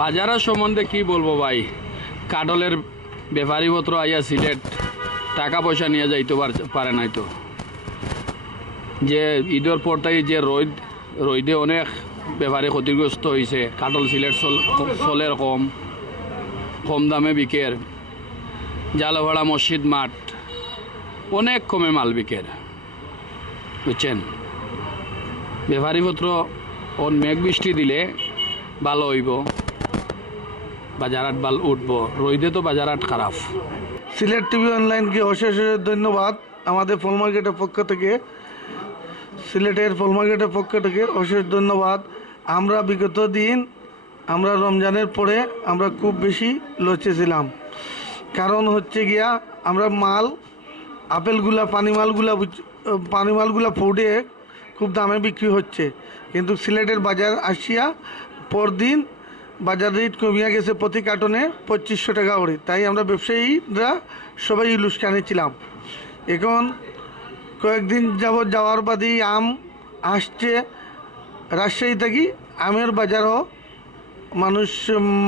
বাজারের সম্বন্ধে কি বলবো ভাই, কাটলের ব্যাপারীপত্র আইয়া সিলেট টাকা পয়সা নিয়ে যাইতে পারে নাই। তো যে ঈদের পর থেকে যে রোদে অনেক ব্যাপারে ক্ষতিগ্রস্ত হয়েছে। কাটল সিলেট চলের কম দামে বিকের, জালভাড়া মসজিদ মাঠ অনেক কমে মাল বিকের, বুঝছেন। ব্যাপারীপত্র মেঘ বৃষ্টি দিলে ভালো হইব, বাজারহাট ভাল উঠব, রইদে তো বাজারহাট খারাপ। সিলেট টিভি অনলাইনকে অশেষ ধন্যবাদ। আমাদের ফুল মার্কেটের পক্ষ থেকে, সিলেটের ফুল মার্কেটের পক্ষ থেকে অশেষ ধন্যবাদ। আমরা বিগত দিন আমরা রমজানের পরে আমরা খুব বেশি লচেছিলাম। কারণ হচ্ছে গিয়া আমরা মাল আপেলগুলা পানিমালগুলা ফুডে খুব দামে বিক্রি হচ্ছে, কিন্তু সিলেটের বাজার আসিয়া পরদিন বাজার রেট কমিয়া গেছে প্রতি কার্টনে 2500 টাকা করে। তাই আমরা ব্যবসায়ীরা সবাই লুসকানে ছিলাম। এখন কয়েকদিন যাওয়ার বাদেই আম আসছে রাজশাহী থেকে। আমের বাজারও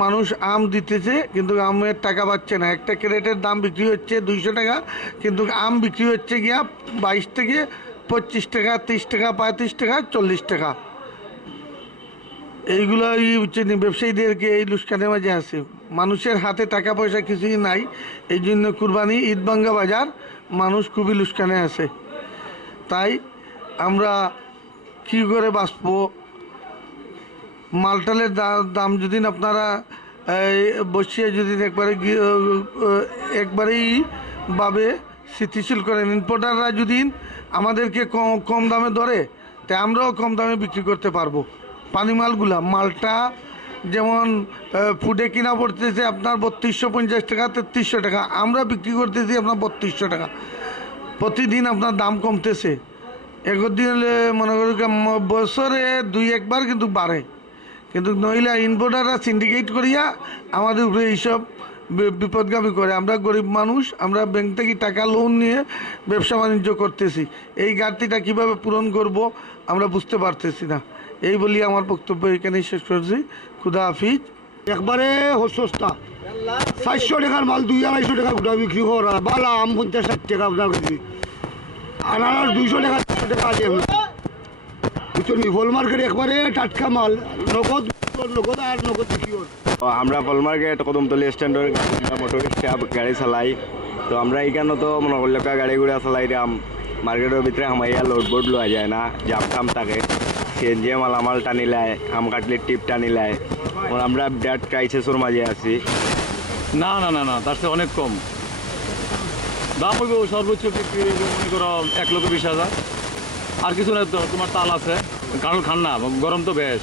মানুষ আম দিতেছে, কিন্তু আমের টাকা পাচ্ছে না। একটা ক্যারেটের দাম বিক্রি হচ্ছে 200 টাকা, কিন্তু আম বিক্রি হচ্ছে গিয়া 22 থেকে 25 টাকা, 30 টাকা, 35 টাকা, 40 টাকা। এইগুলোই হচ্ছে ব্যবসায়ীদেরকে এই লুসকানের মাঝে আছে। মানুষের হাতে টাকা পয়সা কিছুই নাই, এই জন্য কুরবানি ঈদভাঙ্গা বাজার মানুষ খুবই লুসকানে আছে। তাই আমরা কী করে বাঁচবো? মালটালের দাম যদি আপনারা বসিয়ে যদি একবারেই ভাবে স্থিতিশীল করেন, ইম্পোর্টাররা যদি আমাদেরকে কম দামে ধরে, তাই আমরাও কম দামে বিক্রি করতে পারবো। পানিমালগুলা মালটা যেমন ফুডে কিনা পড়তেছে আপনার 3250 টাকা, 3300 টাকা, আমরা বিক্রি করতেছি আপনার 3200 টাকা। প্রতিদিন আপনার দাম কমতেছে। একদিন মনে করি বছরে 2-1 বার কিন্তু বাড়ে, কিন্তু নইলে ইম্পোর্টাররা সিন্ডিকেট করিয়া আমাদের উপরে এইসব বিপদগামী করে। আমরা গরিব মানুষ, আমরা ব্যাংক থেকে টাকা লোন নিয়ে ব্যবসা বাণিজ্য করতেছি। এই ঘাটতিটা কীভাবে পূরণ করব আমরা বুঝতে পারতেছি না। এই বলি আমার বক্তব্য এখানেই শেষ করছি। খুদা হাফিজ। একবারে সস্তা 400 টাকার মাল 200-250 টাকা গোটা বিক্রি করা। বালা আম 50-60 টাকা আপনার কাছে, আনারস 200 টাকা 100 টাকা আছে বুঝছেন। ফল মার্কেট একবারে টাটকা মাল, নগদ আর নগদ বিক্রি করে। আমরা ফল মার্কেট কদমতলি স্ট্যান্ডের মোটর রিক্সা গাড়ি চালাই। তো আমরা এখানে তো মনে করলে গাড়ি ঘোড়া চালাই দাম মার্কেটের ভিতরে হামাইয়া লোড বোর্ড লোয়া যায় না, জাম টাম থাকে। সিএনজি মালামাল টানি লাই, আম কাটলির টিপ টানি লাই। আমরা বিরাট ক্রাইসিসের মাঝে আছি। না না না না, তার চেয়ে অনেক কম দাম হইব। সর্বোচ্চ বিক্রি মনে করো 1,20,000। আর কিছু না, তো তোমার তাল আছে, কারণ খান না, গরম তো বেশ।